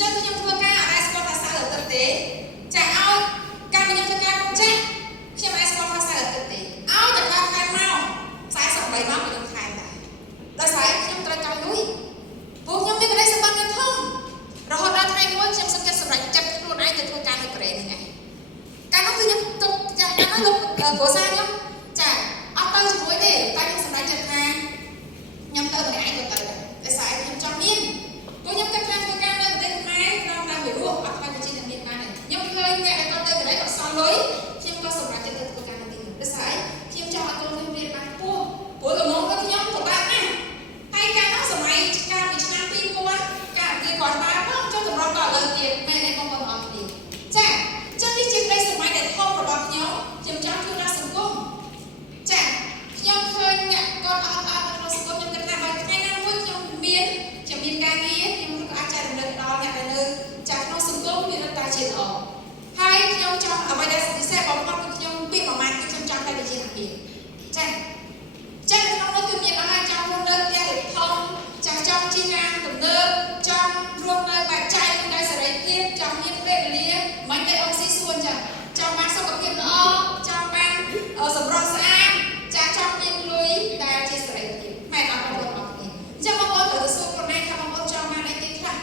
ចឹងខ្ញុំធ្វើការអាចស្គាល់ភាសាអត់ទេចាឲ្យការខ្ញុំធ្វើការចាខ្ញុំអាចស្គាល់ភាសាអត់ទេឲ្យតែការខែមក43ម៉ោងខ្ញុំខែដែរដោយសារខ្ញុំត្រូវការលុយពួកខ្ញុំមានក្តីសម្បត្តិធំរហូតដល់ថ្ងៃមួយខ្ញុំសង្កេតសម្រាប់ចិត្តខ្លួនឯងទៅធ្វើការនៅកូរ៉េនេះឯងកាលនោះគឺខ្ញុំទុកចាកាលនោះលោកគ្រួសារខ្ញុំចាអត់ទៅជាមួយទេតែខ្ញុំសម្រេចចិត្តថាខ្ញុំទៅម្នាក់ឯងទៅដោយសារខ្ញុំចង់មានពួកខ្ញុំគិតថាធ្វើការនៅប្រទេសខ្មែរក្នុងតាមវិរោះអត់ខ្វះវិជាមានបានទេខ្ញុំឃើញអ្នកដែលគាត់ទៅកូរ៉េគាត់សល់លុយខ្ញុំក៏សម្រេចចិត្តទៅធ្វើការនៅទីនោះដោយសារខ្ញុំចង់ឲ្យកូនខ្ញុំរៀនបានខ្ពស់ព្រោះកំណត់របស់ខ្ញុំពិបាកណាស់ហើយកាលនោះសម័យកាលពីឆ្នាំ2000កាលពីគាត់បានផងចូលតម្រុំដល់ឥឡូវទៀតមែនទេបងប្អូនអរគ្នាចាចឹងនេះជាក្តីសម័យដែលធំរបស់ខ្ញុំចង់ជួយដល់សង្គមចាខ្ញុំឃើញអ្នកគាត់អត់ក្នុងសង្គមខ្ញុំគិតថាបើថ្ងៃណាមួយខ្ញុំមានការងារខ្ញុំក៏អាចចែករំលែកដល់អ្នកដែលនៅចាស់ក្នុងសង្គមមានរដ្ឋាភិបាលល្អហើយខ្ញុំចង់អ្វីដែលពិសេសបំផុតគឺខ្ញុំពីប្រមាណគឺខ្ញុំចង់តែវិជាអាពាហ៍ចាចឹងក្នុងនោះគឺមានអស់ហើយចង់រស់នៅផ្ទះធំចាស់ចង់ជីណាទំនើបចង់រស់នៅបែបចែកដោយសេរីភាពចង់មានពេលវេលាមិនតែអត់ស៊ីសួនចឹងចង់បានសុខភាពល្អចង់បានសម្រស់ស្អាតចាស់ចង់មានលុយដែលជាសេរីភាពមែនអត់បងប្អូនអរគ្នាចឹងបងប្អូនត្រូវសួរខ្លួនឯងថាបងប្អូនចង់បានអីទៀតខ្លះ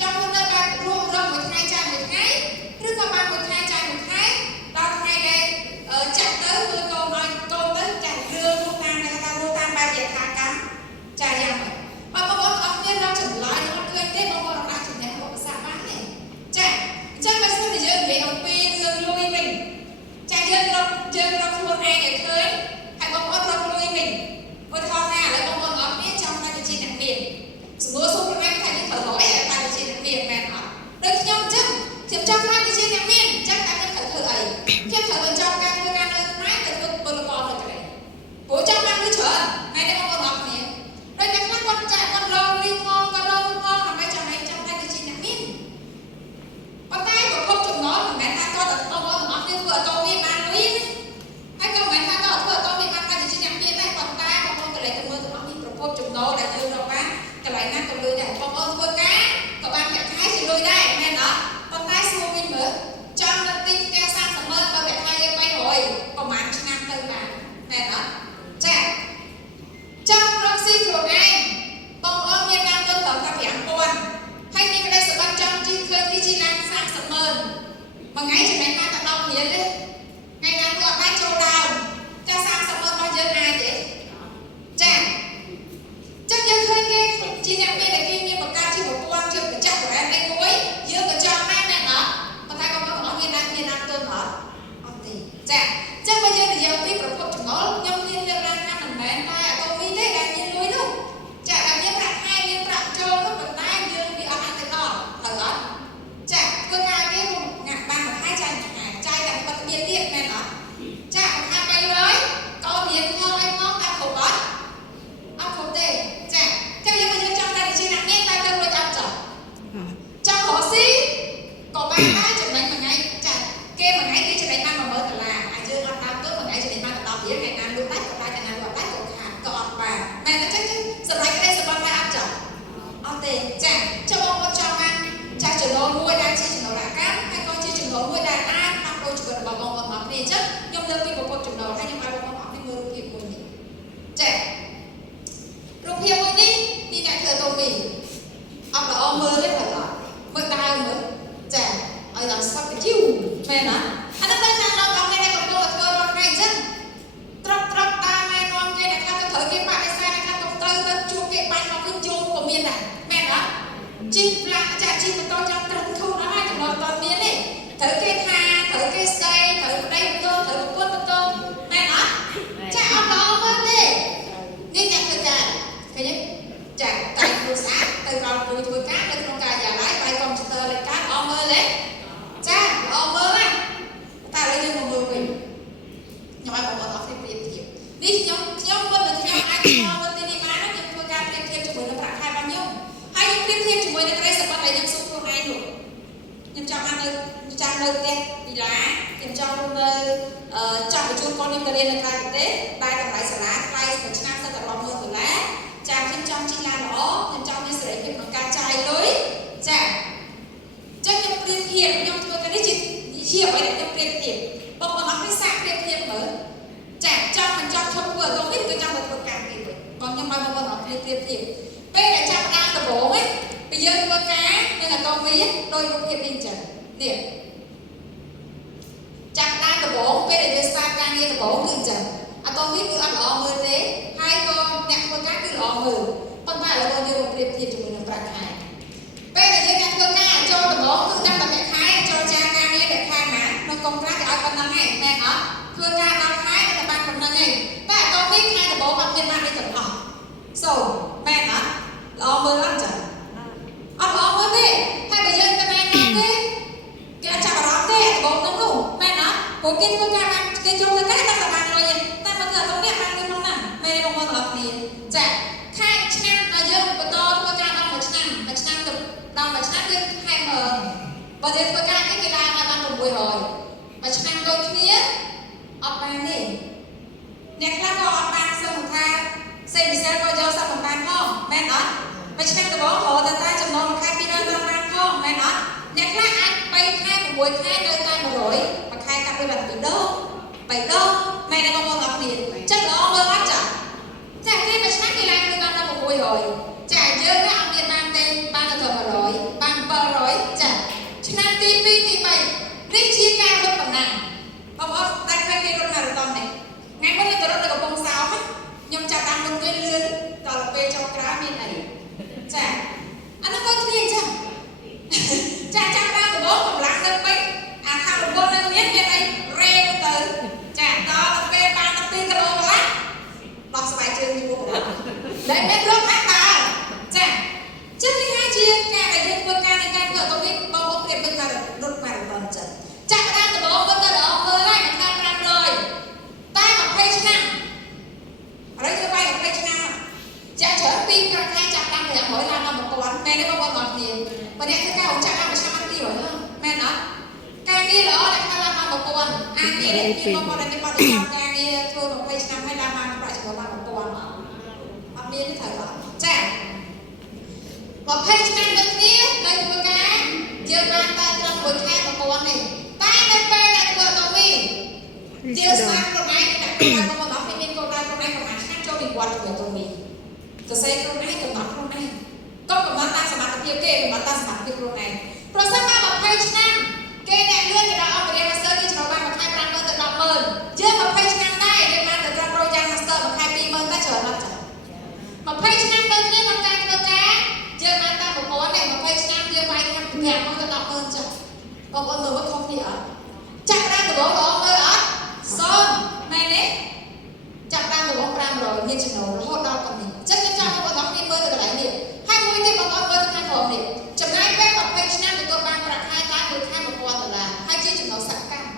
ចង់រស់នៅបែបរួមរកមួយថ្ងៃចាស់មួយថ្ងៃឬក៏បានមួយថ្ងៃចាស់មួយថ្ងៃដល់ថ្ងៃដែលចាស់ទៅមើលកូនឲ្យកូនទៅចាស់រឿងរស់តាមគេថារស់តាមបែបយថាកម្មចាស់យ៉ាងម៉េចបងប្អូនអរគ្នារកចម្លើយអត់ឃើញទេបងប្អូនអាចជំនះរបស់ភាសាបានទេចា៎អញ្ចឹងបើសិនជាយើងនិយាយអំពីរឿងលុយវិញចា៎យើងរកខ្លួនឯងឲ្យឃើញហើយបងប្អូនរកលុយវិញឧទាហរណ៍ថាឥឡូវបងប្អូនអរគ្នាចង់តែជាអ្នកមានសម្រួលសួរខ្លួនឯងថាយើងត្រូវរកអីឲ្យតែជាអ្នកមានមែនអត់ដូចខ្ញុំអញ្ចឹងខ្ញុំចង់ខ្លាចជាអ្នកមានអញ្ចឹងតែខ្ញុំត្រូវធ្វើអីខ្ញុំត្រូវបញ្ចប់ការធ្វើការនៅខ្មែរទៅធ្វើពលករនៅកូរ៉េព្រោះចង់បានលុយច្រើនហើយតែបងប្អូនអរគ្នាដូចតែខ្លះគាត់ចាក់គាត់រកលុយផងគាត់រកផងដើម្បីចង់តែជាអ្នកមានប៉ុន្តែប្រភពចំណូលមិនមែនថាគាត់បងប្អូនទាំងអស់គ្នាធ្វើឲ្យកូនមានបានលុយហើយក៏មិនមែនថាគាត់ធ្វើឲ្យកូនមានបានតែជាអ្នកមានដែរប៉ុន្តែបងប្អូនកន្លែងទៅមើលទាំងអស់នេះប្រភពចំណូលដែលយើងរកបានកន្លែងណាក៏លុយដែរបងប្អូនធ្វើការក៏បានប្រាក់ខែជាលុយដែរមែនអត់ប៉ុន្តែសួរវិញមើលចង់នៅទីផ្ទះ30ម៉ឺនបើប្រាក់ខែយើង300ប្រហែលឆ្នាំទៅបានមែនអត់ចាចង់រកស៊ីខ្លួនឯងបងប្អូនមានការទៅត្រឹមតែ5000ហើយមានក្តីសុបិនចង់ជិះឃើញទីជាណា30ម៉ឺនមួយថ្ងៃចំណេញបានតែ10រៀលទេថ្ងៃណាក៏អត់ដែរចូលដើមចា30ម៉ឺនរបស់យើងអាចទេចាចឹងយើងឃើញគេជាអ្នកមានតែគេមានបង្កើតជាប្រព័ន្ធជាបញ្ចប់ប្រហែលឯមួយយើងក៏ចង់ដែរណាអត់ប៉ុន្តែបងប្អូនអត់មានណាទៅអត់ទេចាចឹងបើយើងនិយាយពីប្រភពចំណូលខ្ញុំមានលើកឡើងថាមិនមែនតែអកូមីទេដែលមានលុយនោះចាតែមានប្រាក់ខែមានប្រាក់ចូលនោះប៉ុន្តែយើងវាអត់អាចទៅដល់ត្រូវអត់ចាធ្វើការគេមកងាក់បានមួយខែចាយមួយខែចាយតែប៉ុន្មានទៀតមែនអត់ចាមួយខែ300កូនរៀនផងអីផងតែគ្រប់អត់គ្រប់ទេចាតែយើងចង់តែជាអ្នកមានតែទៅរួចអត់ចោះចង់រកស៊ីក៏បានដែរចំណេញមួយថ្ងៃចាគេមួយថ្ងៃគេចំណេញបាន$10000ហើយយើងអត់តាមទៅមួយថ្ងៃចំណេញបាន10រៀលថ្ងៃណាលក់ដាច់ក៏ដែរថ្ងៃណាលក់អត់ដាច់ក៏ខាតក៏អត់បានមែនទេចឹងសម្រាប់ក្តីសុបិនតែអត់ចោះអត់ទេចាចូលបងប្អូនចង់បានចាស់ចំណូលមួយដែលជាចំណូលអាកម្មហើយក៏ជាចំណូលមួយដែលអាចផ្លាស់ប្ដូរជីវិតរបស់បងប្អូនអរគ្នាអញ្ចឹងខ្ញុំលើកពីប្រភពចំណូលហើយខ្ញុំឲ្យបងប្អូនអរគ្នាមើលរូបភាពមួយនេះចារូបភាពមួយនេះអ្នកធ្វើតូមីអត់ល្អមើលទេព្រោះអត់មើលដើមមើលចាឲ្យដល់ស្បកជីវមែនណាអានោះតែថាដល់ថ្ងៃនេះកំពុងធ្វើរាល់ថ្ងៃអញ្ចឹងត្រកតាមណែនាំគេអ្នកខ្លះទៅត្រូវគេបាក់ឯសារអ្នកខ្លះទៅជួបគេបាញ់មកវិញយងក៏មានដែរមែនអត់ជីផ្លាក់ចាជីបន្តចាំត្រឹមធូរដល់ហើយចំណុចតមានទេត្រូវគេថាត្រូវគេស្ដីត្រូវប្តីបន្ទោត្រូវប្រពន្ធបន្ទោមែនអត់ចាអត់ល្អមើលទេនេះអ្នកធ្វើការឃើញទេចាតែគ្រូស្អាតទៅដល់គ្រូធ្វើការនៅក្នុងការិយាល័យបាយកុំព្យូទ័រលេខការល្អមើលទេចាល្អមើលណាតែឥឡូវយើងមកមើលវិញខ្ញុំឲ្យបងប្អូនអរគ្នាប្រៀបធៀបនេះខ្ញុំមុននឹងខ្ញុំអាចឆ្លងទៅទីនេះបានខ្ញុំធ្វើការប្រៀបធៀបជាមួយនឹងប្រាក់ខែរបស់ខ្ញុំហើយខ្ញុំប្រៀបធៀបជាមួយនឹងក្តីសុបិនដែលខ្ញុំសុខខ្លួនឯងនោះខ្ញុំចង់បាននៅចាំនៅផ្ទះវិឡាខ្ញុំចង់នៅចង់បញ្ជូនកូនខ្ញុំទៅរៀននៅក្រៅប្រទេសតែតម្លៃសាលាថ្លៃមួយឆ្នាំទៅ$100,000ចាខ្ញុំចង់ជិះឡានល្អខ្ញុំចង់មានសេរីភាពក្នុងការចាយលុយ ធ្វើការដល់ខែតែបានប៉ុណ្្នឹងឯងតែតោះនេះខែដំបូងអត់មានបានអីទាំងអស់សូមមែនអត់ល្អមើលអត់ចឹងអត់ល្អមើលទេហើយបើយើងទៅណែនាំទេគេអត់ចាប់អារម្មណ៍ទេដំបូងនោះនោះមែនអត់ព្រោះគេធ្វើការបានគេចូលធ្វើការតែបានលុយតែមកធ្វើតรงនេះបានលុយក្នុងហ្នឹងមែនទេបងប្អូនទាំងអស់គ្នាចាខែឆ្នាំដែលយើងបន្តធ្វើការដល់មួយឆ្នាំទៅដល់មួយឆ្នាំយើងខែមើលបើយើងធ្វើការគេដើរឲ្យបាន600មួយឆ្នាំដូចគ្នាអត់បានទេអ្នកខ្លះក៏អត់បានសឹងថាសេមីសាក៏យកសឹងបានផងមែនអត់មួយឆ្នាំដំបូងរកតែចំណូលមួយខែ200ត្រូវបានផងមែនអត់អ្នកខ្លះអាច3ខែ6ខែនៅតែ100មួយខែកាត់ទៅបាន2ដង3ដងមែនទេបងប្អូនអរគ្នាចឹងល្អមើលអត់ចាចាគេមួយឆ្នាំគេឡើងទៅដល់600ចាយើងអត់មានបានទេបានទៅ100បាន700ចាឆ្នាំទី2ទី3នេះជាការរត់បណ្ណាបងប្អូនតែឃើញគេរត់ម៉ារ៉ាតុននេះថ្ងៃមុនទៅរត់នៅកំពង់សោមខ្ញុំចាប់តាមមុនគេលឿនដល់ពេលចុងក្រោយមានអីចាអានោះដូចគ្នាអញ្ចឹងចាចាប់តាមដំបូងកម្លាំងទៅពេញអាថារវល់នៅមានអីរេទៅចាដល់ពេលបាន12គីឡូកន្លះដោះស្បែកជើងជួបតែមានរត់ម៉ែតាចាចឹងនេះថាជាការដែលយើងធ្វើការในការធ្វើទៅនេះបងប្អូនប្រៀបដូចថារត់ម៉ារ៉ាតុនចឹងចាក់តាមដំបូងមិនទៅល្អមើលហើយខែ500តែ20ឆ្នាំឥឡូវយើងបាយ20ឆ្នាំចាក់ច្រើនពីប្រខែចាប់តាម500ឡើងដល់1000មែនទេបងប្អូនអរគ្នាបើអ្នកធ្វើការចាក់តាមមួយឆ្នាំ200មែនអត់ការងារល្អដែលថាឡើងដល់1000អាចមានបងប្អូនដែលមានបទពិសោធន៍ការងារធ្វើ20ឆ្នាំហើយឡើងបានប្រាក់ចំណូលបាន1000អត់មានទេត្រូវអត់ចា20ឆ្នាំដូចគ្នានៅធ្វើការយើងបានតែត្រឹម1ខែ1000ទេតែនៅពេលដែលធ្វើទៅវិញជាស្មារតីខ្លួនឯងដាក់ខ្លួនឯងបងប្អូនអរគ្នាមានគោលដៅខ្លួនឯងប្រហែលឆ្នាំចូលនិវត្តន៍ធ្វើទៅវិញសរសេរខ្លួនឯងកំណត់ខ្លួនឯងកុំកំណត់តាមសមត្ថភាពគេកំណត់តាមសមត្ថភាពខ្លួនឯងប្រសិនបើ20ឆ្នាំគេអ្នកលឿនទៅដល់អបរិយាមាស្ទ័រគេឆ្លងបានមួយខែ50000ទៅ100000យើង20ឆ្នាំដែរយើងបានទៅត្រឹមរយយ៉ាងមាស្ទ័រមួយខែ20000តែច្រើនអត់ចា20ឆ្នាំទៅគ្នាក្នុងការធ្វើការយើងបានតាម1000តែ20ឆ្នាំយើងវាយខាង50000ទៅ100000ចាបងប្អូនមើលខុសគ្នាអត់ចាក់តាមដំបូងល្អមើលអត់0មែនទេចាប់តាមដំបូង500មានចំណូលរហូតដល់ប៉ុណ្នេះចឹងខ្ញុំចង់បងប្អូនអរគ្នាមើលទៅកន្លែងនេះហើយមួយទៀតបងប្អូនមើលទៅខាងក្រោមនេះចំណាយពេល20ឆ្នាំទទួលបានប្រាក់ខែតាមមួយខែ$1000ហើយជាចំណូលសកម្ម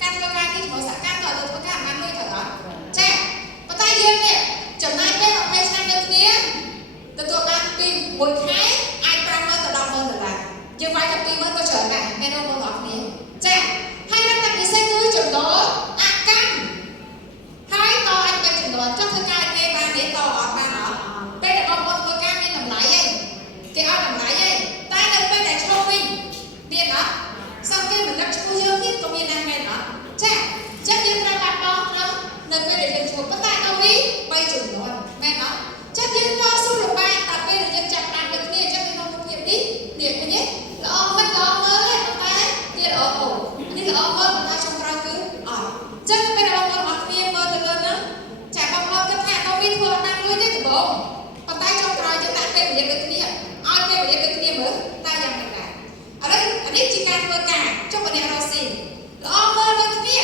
ការធ្វើការនេះចំណូលសកម្មក៏ធ្វើការបានលុយត្រូវអត់ចាប៉ុន្តែយើងនេះចំណាយពេល20ឆ្នាំដូចគ្នាទទួលបានពីមួយខែអាច50000ទៅ100000យើងវាយតែ20000ក៏ច្រើនដែរមែនទេបងប្អូនអរគ្នាចាហើយរកតែពិសេសគឺចំណូលអកម្មហើយតអាចបែកចំនួនចុះធ្វើការគេបានទេតអត់បានអត់ពេលដែលបងប្អូនធ្វើការមានតម្លៃឯងគេអត់តម្លៃឯងតែនៅពេលដែលឈ្លោះវិញមានអត់សំគេមិនដឹកឈ្មោះយើងទៀតក៏មានដែរមែនអត់ចាចឹងយើងត្រូវបាត់បង់ត្រឹមនៅពេលដែលយើងឈ្លោះប៉ុន្តែដល់នេះ3ចំនួនមែនអត់ចឹងយើងតស៊ូលំបាកតែពេលដែលយើងចាប់បានដូចគ្នាចឹងក្នុងរូបភាពនេះនេះឃើញទេល្អមិនល្អមើលទេប៉ុន្តែវាល្អអូនេះល្អមើលប៉ុន្តែចុងក្រោយគឺអត់ចឹងពេលដែលបងប្អូនអត់គ្នាមើលទៅលើហ្នឹងចាបងប្អូនគិតថាដល់នេះធ្វើអត់បានលុយទេដំបូងប៉ុន្តែចុងក្រោយយើងដាក់ពេលវេលាដូចគ្នាឲ្យពេលវេលាដូចគ្នាមើលតែយ៉ាងណាដែរឥឡូវអានេះជាការធ្វើការចុះបើអ្នករកស៊ីល្អមើលដូចគ្នា